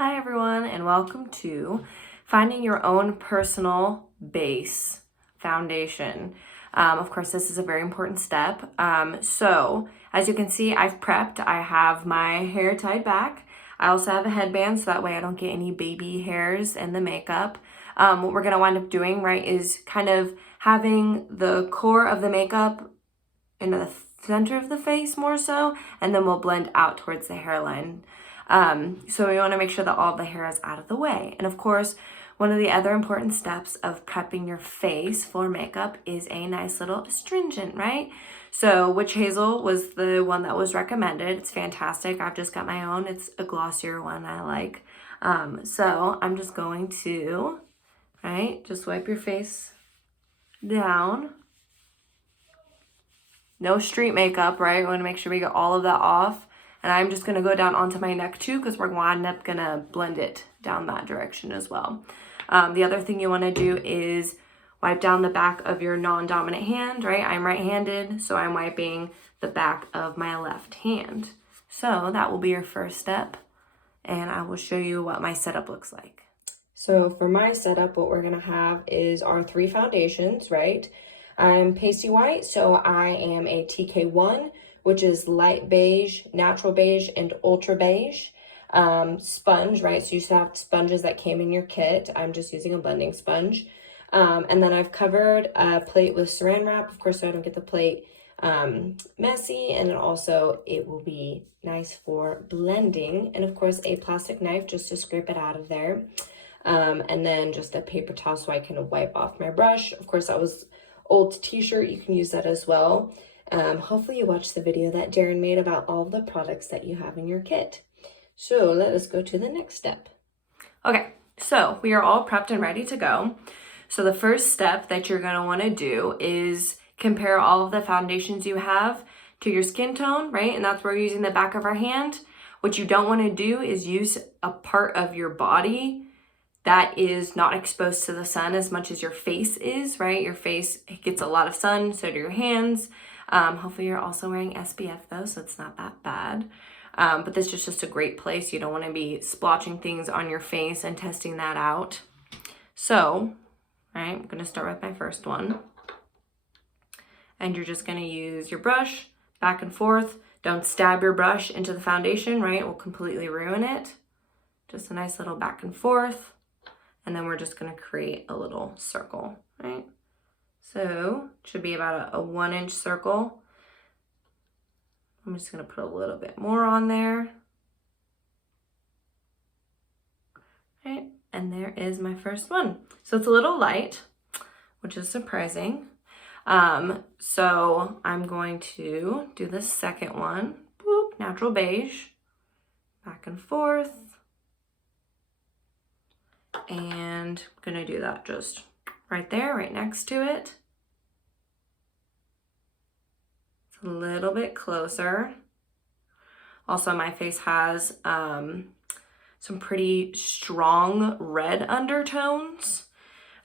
Hi everyone, and welcome to finding your own personal base foundation. Of course, this is a very important step. So as you can see, I've prepped. I have my hair tied back. I also have a headband so that way I don't get any baby hairs in the makeup. What we're gonna wind up doing, right, is kind of having the core of the makeup in the center of the face more so, and then we'll blend out towards the hairline. So we want to make sure that all the hair is out of the way. And of course, one of the other important steps of prepping your face for makeup is a nice little astringent, right? So Witch Hazel was the one that was recommended. It's fantastic. I've just got my own. It's a glossier one I like. So I'm just going to, right, just wipe your face down. No street makeup, right? We want to make sure we get all of that off. And I'm just going to go down onto my neck too because we're going to blend it down that direction as well. The other thing you want to do is wipe down the back of your non-dominant hand, right? I'm right-handed, so I'm wiping the back of my left hand. So that will be your first step, and I will show you what my setup looks like. So for my setup, what we're going to have is our 3 foundations, right? I'm pasty white, so I am a TK1, which is light beige, natural beige, and ultra beige. Sponge, right? So you still have sponges that came in your kit. I'm just using a blending sponge. And then I've covered a plate with saran wrap, of course, so I don't get the plate messy. And then also it will be nice for blending. And of course, a plastic knife just to scrape it out of there. And then just a paper towel so I can wipe off my brush. Of course, that was old t-shirt. You can use that as well. Hopefully you watched the video that Darren made about all the products that you have in your kit. So let us go to the next step. Okay, so we are all prepped and ready to go. So the first step that you're gonna wanna do is compare all of the foundations you have to your skin tone, right? And that's where we're using the back of our hand. What you don't wanna do is use a part of your body that is not exposed to the sun as much as your face is, right? Your face gets a lot of sun, so do your hands. Hopefully you're also wearing SPF though, so it's not that bad. But this is just a great place. You don't want to be splotching things on your face and testing that out. So, right, I'm going to start with my first one. And you're just going to use your brush back and forth. Don't stab your brush into the foundation, right? It will completely ruin it. Just a nice little back and forth. And then we're just going to create a little circle, right? So it should be about a 1-inch circle. I'm just going to put a little bit more on there. Right, and there is my first one. So it's a little light, which is surprising. So I'm going to do the second one. Boop, natural beige, back and forth. And I'm going to do that just right there, right next to it. It's a little bit closer. Also, my face has some pretty strong red undertones.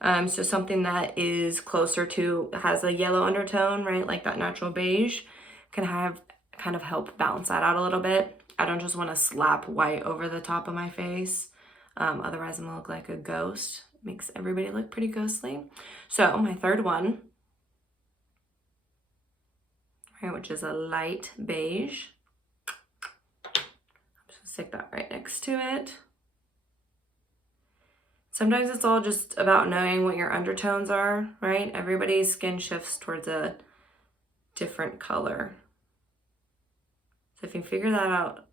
So something that is closer to, has a yellow undertone, right? Like that natural beige can kind of help balance that out a little bit. I don't just want to slap white over the top of my face. Otherwise I'm gonna look like a ghost. Makes everybody look pretty ghostly. So my third one, right, which is a light beige. I'm just gonna stick that right next to it. Sometimes it's all just about knowing what your undertones are, right? Everybody's skin shifts towards a different color. So if you figure that out,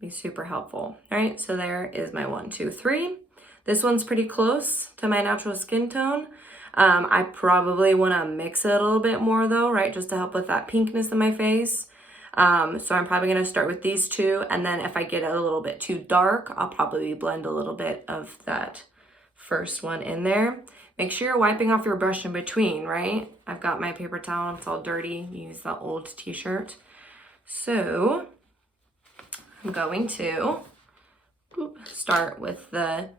be super helpful. All right, so there is my 1, 2, 3. This one's pretty close to my natural skin tone. I probably want to mix it a little bit more though, right, just to help with that pinkness in my face. So I'm probably going to start with these 2, and then if I get it a little bit too dark, I'll probably blend a little bit of that first one in there. Make sure you're wiping off your brush in between, right? I've got my paper towel, it's all dirty. Use the old t-shirt. So I'm going to start with the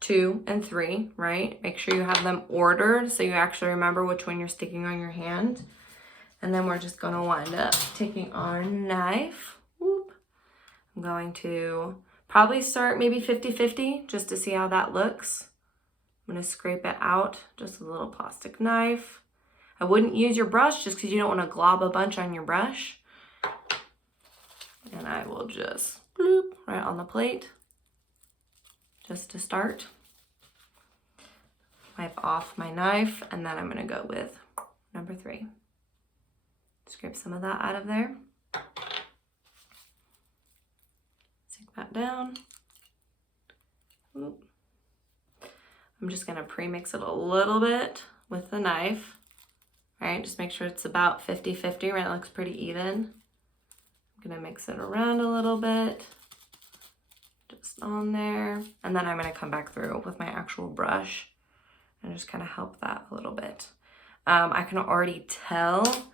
2 and 3, right? Make sure you have them ordered so you actually remember which one you're sticking on your hand. And then we're just gonna wind up taking our knife. Whoop. I'm going to Probably start maybe 50-50 just to see how that looks. I'm gonna scrape it out, just with a little plastic knife. I wouldn't use your brush just because you don't want to glob a bunch on your brush. And I will just bloop right on the plate just to start. Wipe off my knife, and then I'm gonna go with number 3. Scrape some of that out of there. Sink that down. Oop. I'm just gonna pre-mix it a little bit with the knife. All right, just make sure it's about 50-50, right? It looks pretty even. I'm gonna mix it around a little bit, just on there. And then I'm gonna come back through with my actual brush and just kind of help that a little bit. I can already tell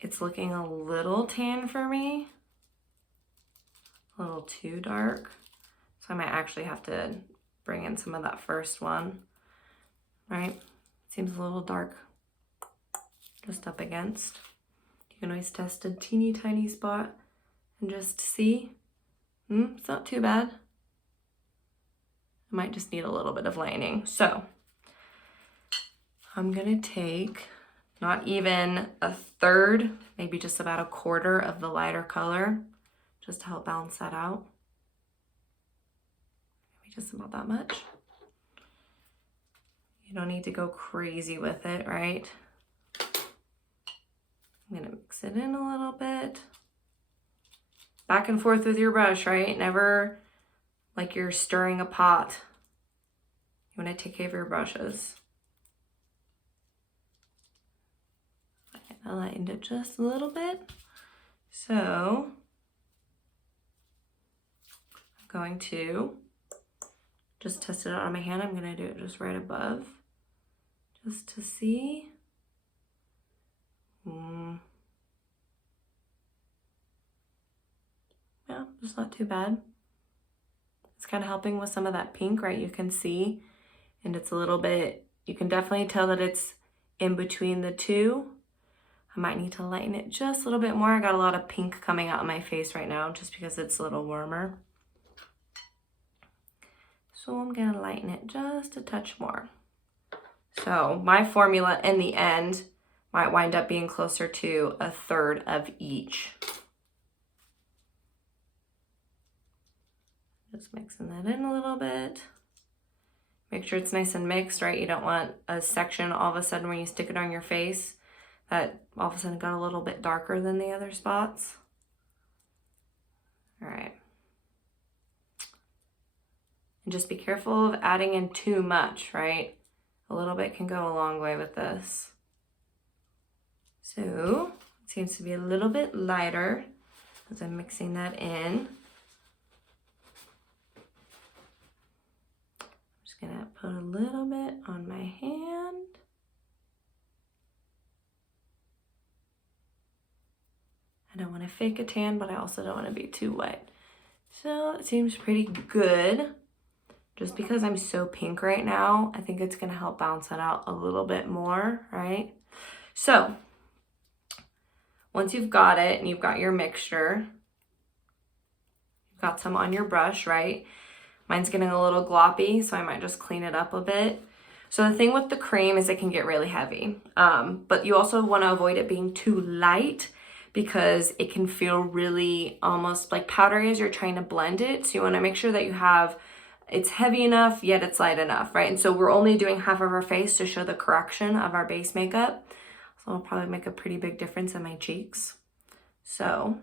it's looking a little tan for me, a little too dark. So I might actually have to bring in some of that first one, right? Seems a little dark just up against. You can always test a teeny tiny spot and just see. It's not too bad. I might just need a little bit of lining. So I'm gonna take not even a third, maybe just about a quarter of the lighter color, just to help balance that out. Maybe just about that much. You don't need to go crazy with it, right? I'm gonna mix it in a little bit. Back and forth with your brush, right? Never like you're stirring a pot. You wanna take care of your brushes. I lightened it just a little bit. So I'm going to just test it out on my hand. I'm gonna do it just right above, just to see. Yeah, it's not too bad. It's kind of helping with some of that pink, right? You can see, and it's a little bit, you can definitely tell that it's in between the two. I might need to lighten it just a little bit more. I got a lot of pink coming out of my face right now just because it's a little warmer. So I'm gonna lighten it just a touch more. So my formula in the end might wind up being closer to a third of each. Just mixing that in a little bit. Make sure it's nice and mixed, right? You don't want a section all of a sudden when you stick it on your face that all of a sudden got a little bit darker than the other spots. All right. And just be careful of adding in too much, right? A little bit can go a long way with this. So it seems to be a little bit lighter as I'm mixing that in. I'm just gonna put a little bit on my hand. I don't want to fake a tan, but I also don't want to be too wet. So it seems pretty good. Just because I'm so pink right now, I think it's going to help balance that out a little bit more, right? So once you've got it and you've got your mixture, you've got some on your brush, right? Mine's getting a little gloppy, so I might just clean it up a bit. So the thing with the cream is it can get really heavy, but you also want to avoid it being too light because it can feel really almost like powdery as you're trying to blend it. So you want to make sure that you have, it's heavy enough, yet it's light enough, right? And so we're only doing half of our face to show the correction of our base makeup. So it'll probably make a pretty big difference in my cheeks. So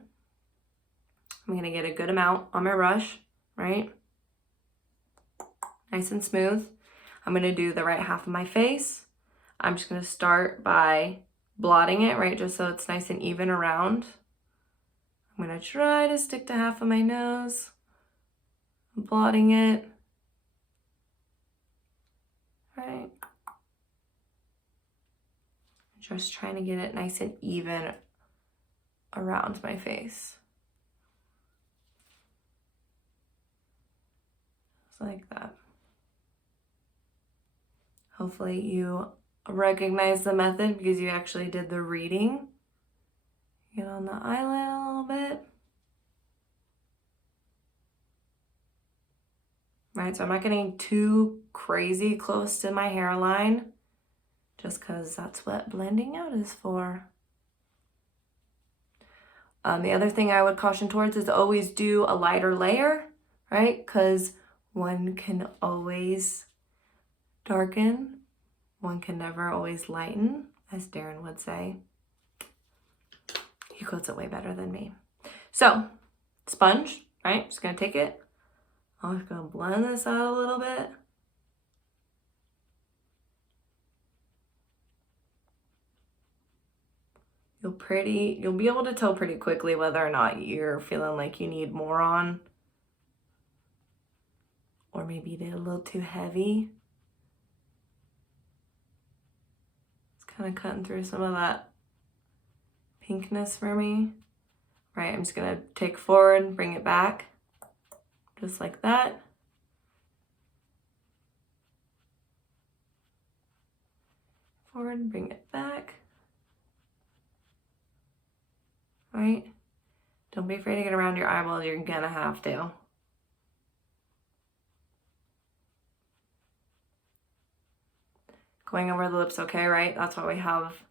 I'm gonna get a good amount on my brush, right? Nice and smooth. I'm gonna do the right half of my face. I'm just gonna start by blotting it, right? Just so it's nice and even around. I'm gonna try to stick to half of my nose. I'm blotting it. Right. Just trying to get it nice and even around my face. Just like that. Hopefully you recognize the method because you actually did the reading. Get on the eyelid a little bit. right? So I'm not getting too crazy close to my hairline, just because that's what blending out is for. The other thing I would caution towards is always do a lighter layer, right? Because one can always darken, one can never always lighten, as Darren would say. He quotes it way better than me. So, sponge, right? Just gonna take it. I'm just gonna blend this out a little bit. You'll be able to tell pretty quickly whether or not you're feeling like you need more on, or maybe you did a little too heavy. It's kind of cutting through some of that pinkness for me. Right, I'm just gonna take forward, bring it back, just like that. Forward, bring it back. Right? Don't be afraid to get around your eyeballs, you're gonna have to. Going over the lips, okay, right? That's why we have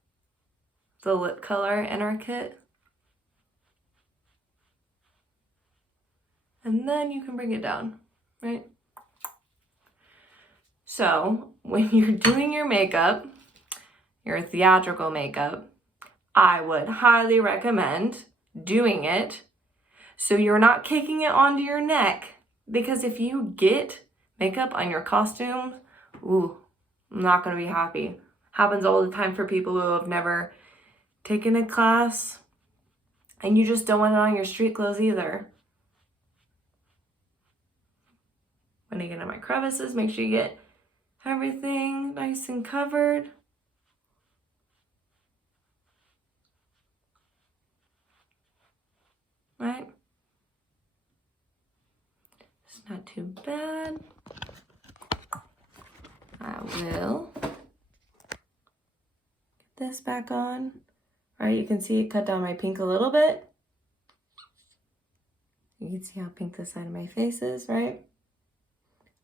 the lip color in our kit. And then you can bring it down, right? So when you're doing your makeup, your theatrical makeup, I would highly recommend doing it so you're not kicking it onto your neck, because if you get makeup on your costume, ooh, I'm not gonna be happy. Happens all the time for people who have never taken a class, and you just don't want it on your street clothes either. When I get in my crevices, make sure you get everything nice and covered. Right? It's not too bad. I will get this back on. Right, you can see it cut down my pink a little bit. You can see how pink the side of my face is, right?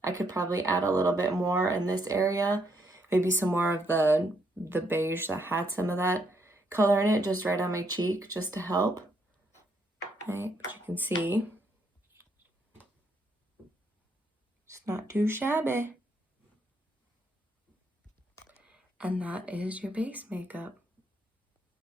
I could probably add a little bit more in this area. Maybe some more of the beige that had some of that color in it, just right on my cheek, just to help. Right, but you can see it's not too shabby. And that is your base makeup.